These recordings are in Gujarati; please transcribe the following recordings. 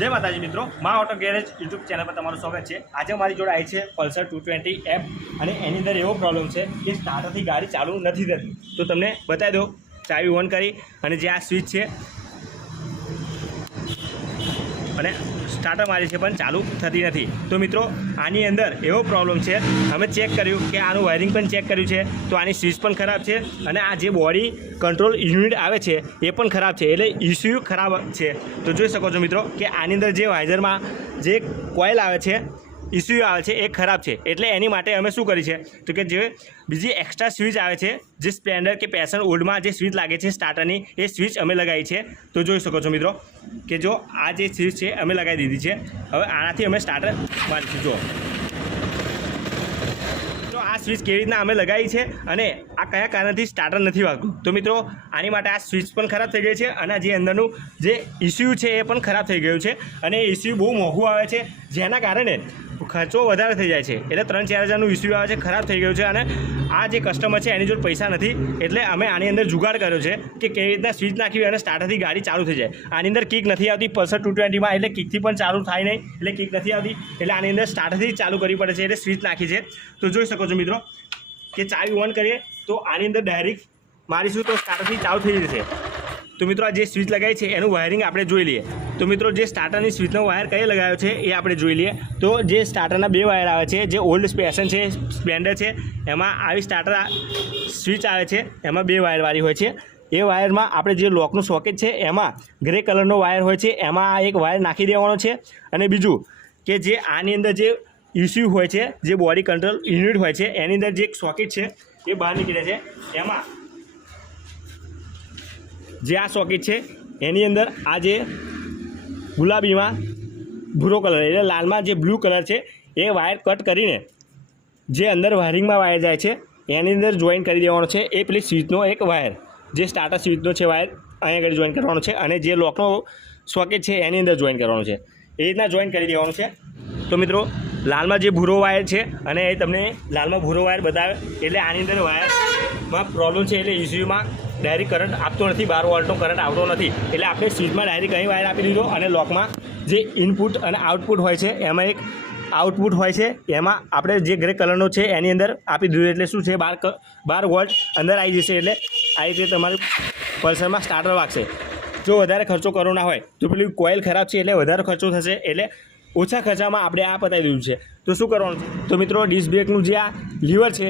જય માતાજી મિત્રો, મા ઓટો ગેરેજ યુટ્યુબ ચેનલ પર તમારું સ્વાગત છે. આજે મારી જોડે આવી છે પલ્સર ટુ ટ્વેન્ટી એપ અને એની અંદર એવો પ્રોબ્લેમ છે કે સ્ટાર્ટરથી ગાડી ચાલુ નથી થતી. તો તમને બતાવી દો ચાવી ઓન કરી અને જે આ સ્વિચ છે અને સ્ટાર્ટર મારી છે પણ ચાલુ થતી નથી. તો મિત્રો, આની અંદર એવો પ્રોબ્લેમ છે. અમે ચેક કર્યું કે આનું વાયરિંગ પણ ચેક કર્યું છે. તો આની સ્વિચ પણ ખરાબ છે અને આ જે બોડી કંટ્રોલ યુનિટ આવે છે, એ પણ ખરાબ છે. એટલે ઇસ્યુ ખરાબ છે. તો જોઈ શકો છો મિત્રો કે આની અંદર જે વાઇઝરમાં જે કોઇલ આવે છે ઇસ્યુ આવે છે, એ ખરાબ છે. એટલે એની માટે અમે શું કરી છે? તો કે જે બીજી એક્સ્ટ્રા સ્વિચ આવે છે, જે સ્પ્લેન્ડર કે પેશન ઓલ્ડમાં જે સ્વિચ લાગે છે સ્ટાર્ટરની એ સ્વિચ અમે લગાવી છે. તો જોઈ શકો છો મિત્રો કે જો આ જે સ્વિચ છે, અમે લગાવી દીધી છે. હવે આનાથી અમે સ્ટાર્ટર મારીશું. જો આ સ્વિચ કેવી રીતના અમે લગાવી છે અને આ કયા કારણથી સ્ટાર્ટર નથી વાગતું? તો મિત્રો, આની માટે આ સ્વિચ પણ ખરાબ થઈ ગઈ છે અને જે અંદરનું જે ઇસ્યુ છે, એ પણ ખરાબ થઈ ગયું છે. અને એ ઇસ્યુ બહુ મોંઘું આવે છે. જેના કારણે ખર્ચો વધારે થઈ જાય છે. એટલે ત્રણ ચાર હજારનું ઇસ્યુ આવે છે, ખરાબ થઈ ગયું છે અને આ જે કસ્ટમર છે, એની જોડે પૈસા નથી. એટલે અમે આની અંદર જુગાડ કર્યો છે કે કેવી રીતના સ્વિચ નાખી અને સ્ટાર્ટરથી ગાડી ચાલુ થઈ જાય. આની અંદર કિક નથી આવતી પલ્સર ટુ ટ્વેન્ટીમાં એટલે કિકથી પણ ચાલુ થાય નહીં. એટલે કિક નથી આવતી. એટલે આની અંદર સ્ટાર્ટરથી ચાલુ કરવી પડે છે, એટલે સ્વિચ નાખી છે. તો જોઈ શકો છો મિત્રો કે ચાવી ઓન કરીએ તો આની અંદર ડાયરેક્ટ મારીશું તો સ્ટાર્ટરથી ચાલુ થઈ જશે. તો મિત્રો આ જે સ્વિચ લગાવી છે, એનું વાયરિંગ આપણે જોઈ લઈએ. તો મિત્રો જે સ્ટાર્ટરની સ્વિચનો વાયર કઈ લગાવ્યો છે, એ આપણે જોઈ લઈએ. તો જે સ્ટાર્ટરના બે વાયર આવે છે, જે ઓલ્ડ પેશન છે સ્પ્લેન્ડર છે, એમાં આવી સ્ટાર્ટર સ્વિચ આવે છે, એમાં બે વાયરવાળી હોય છે. એ વાયરમાં આપણે જે લોકનું સોકેટ છે, એમાં ગ્રે કલરનો વાયર હોય છે, એમાં આ એક વાયર નાખી દેવાનો છે. અને બીજું કે જે આની અંદર જે ઇસ્યુ હોય છે, જે બોડી કંટ્રોલ યુનિટ હોય છે, એની અંદર જે એક સોકેટ છે, એ બહાર નીકળે છે. એમાં જે આ સોકેટ છે, એની અંદર આ જે ગુલાબીમાં ભૂરો કલર એટલે લાલમાં જે બ્લુ કલર છે, એ વાયર કટ કરીને જે અંદર વાયરિંગમાં વાયર જાય છે, એની અંદર જોઈન કરી દેવાનો છે. એ પેલી સ્વિચનો એક વાયર જે સ્ટાર્ટર સ્વિચનો છે વાયર અહીંયા આગળ જોઈન કરવાનો છે અને જે લોકનો સોકેટ છે, એની અંદર જોઈન કરવાનો છે. એ રીતના જોઈન કરી દેવાનું છે. તો મિત્રો, લાલમાં જે ભૂરો વાયર છે અને એ તમને લાલમાં ભૂરો વાયર બતાવે, એટલે આની અંદર વાયરમાં પ્રોબ્લેમ છે, એટલે ઇસ્યુમાં ડાયરેક્ટ કરંટ આપતો નથી, બાર વોલ્ટનો કરંટ આવતો નથી. એટલે આપણે સ્વિચમાં ડાયરેક્ટ અહીં વાયર આપી દીધો અને લોકમાં જે ઇનપુટ અને આઉટપુટ હોય છે, એમાં એક આઉટપુટ હોય છે, એમાં આપણે જે ગ્રે કલરનો છે, એની અંદર આપી દીધું. એટલે શું છે, બાર બાર વોલ્ટ અંદર આવી જશે એટલે આ રીતે તમારું પલ્સરમાં સ્ટાર્ટર વાગશે. જો વધારે ખર્ચો કરવો ના હોય, તો પેલી કોઇલ ખરાબ છે એટલે વધારે ખર્ચો થશે એટલે ઓછા ખર્ચામાં આપણે આ પતાવી દીધું છે. તો શું કરવાનું તો મિત્રો ડિસ્ક બ્રેકનું જે આ લીવર છે,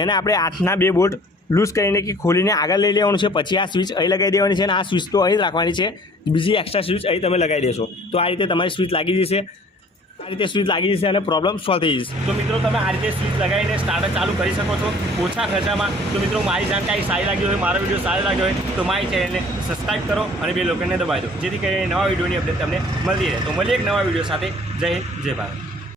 એને આપણે આઠના બે બોલ્ટ લૂઝ કરીને કે ખોલીને આગળ લઈ લેવાનું છે, પછી આ સ્વિચ અહીં લગાવી દેવાની છે અને આ સ્વિચ તો અહીં રાખવાની છે. બીજી એક્સ્ટ્રા સ્વિચ અહીં તમે લગાવી દેશો. તો આ રીતે તમારી સ્વિચ લાગી જશે. આ રીતે સ્વિચ લાગી જશે અને પ્રોબ્લેમ સોલ્વ થઈ જશે. તો મિત્રો તમે આ રીતે સ્વિચ લગાવીને સ્ટાર્ટર ચાલુ કરી શકો છો ઓછા ખર્ચામાં. તો મિત્રો મારી જાણકારી સારી લાગી હોય, મારો વીડિયો સારો લાગ્યો હોય, તો મારી ચેનલને સબસ્ક્રાઈબ કરો અને બે લોકોને દબાવી દો. જેથી કરીને નવા વિડીયોની અપડેટ તમને મળી રહે. તો મળીએ એક નવા વીડિયો સાથે. જય જય ભારત.